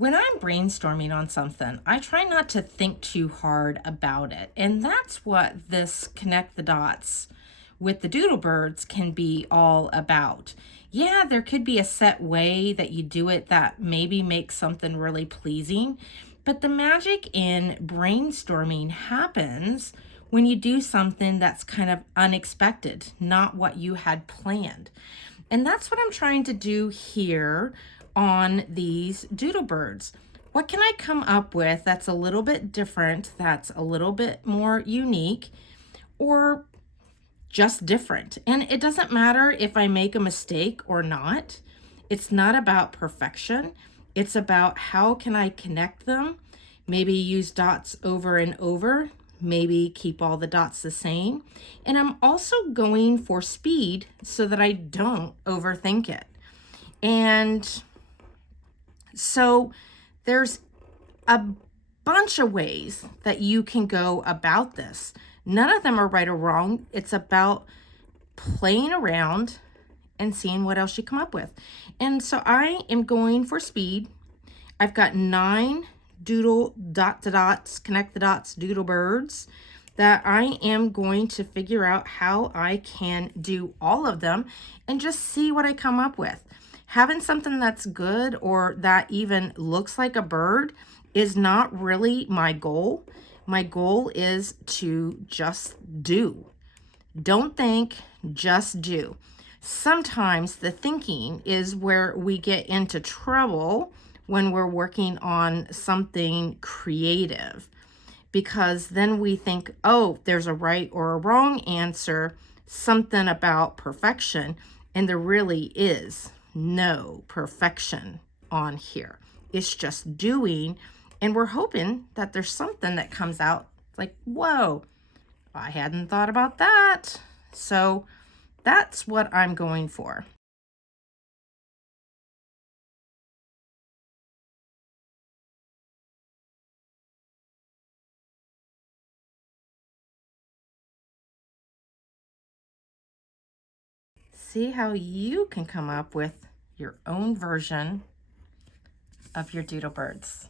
When I'm brainstorming on something, I try not to think too hard about it. And that's what this Connect the Dots with the Doodle Birds can be all about. Yeah, there could be a set way that you do it that maybe makes something really pleasing, but the magic in brainstorming happens when you do something that's kind of unexpected, not what you had planned. And that's what I'm trying to do here on these Doodle Birds. What can I come up with that's a little bit different, that's a little bit more unique, or just different? And it doesn't matter if I make a mistake or not. It's not about perfection. It's about how can I connect them, maybe use dots over and over, maybe keep all the dots the same. And I'm also going for speed so that I don't overthink it. And so there's a bunch of ways that you can go about this. None of them are right or wrong. It's about playing around and seeing what else you come up with. And so I am going for speed. I've got 9 doodle dot to dots, connect the dots, Doodle Birds that I am going to figure out how I can do all of them and just see what I come up with. Having something that's good or that even looks like a bird is not really my goal. My goal is to just do. Don't think, just do. Sometimes the thinking is where we get into trouble when we're working on something creative, because then we think, oh, there's a right or a wrong answer, something about perfection, and there really is no perfection on here. It's just doing, and we're hoping that there's something that comes out like, whoa, I hadn't thought about that. So that's what I'm going for. See how you can come up with your own version of your Doodle Birds.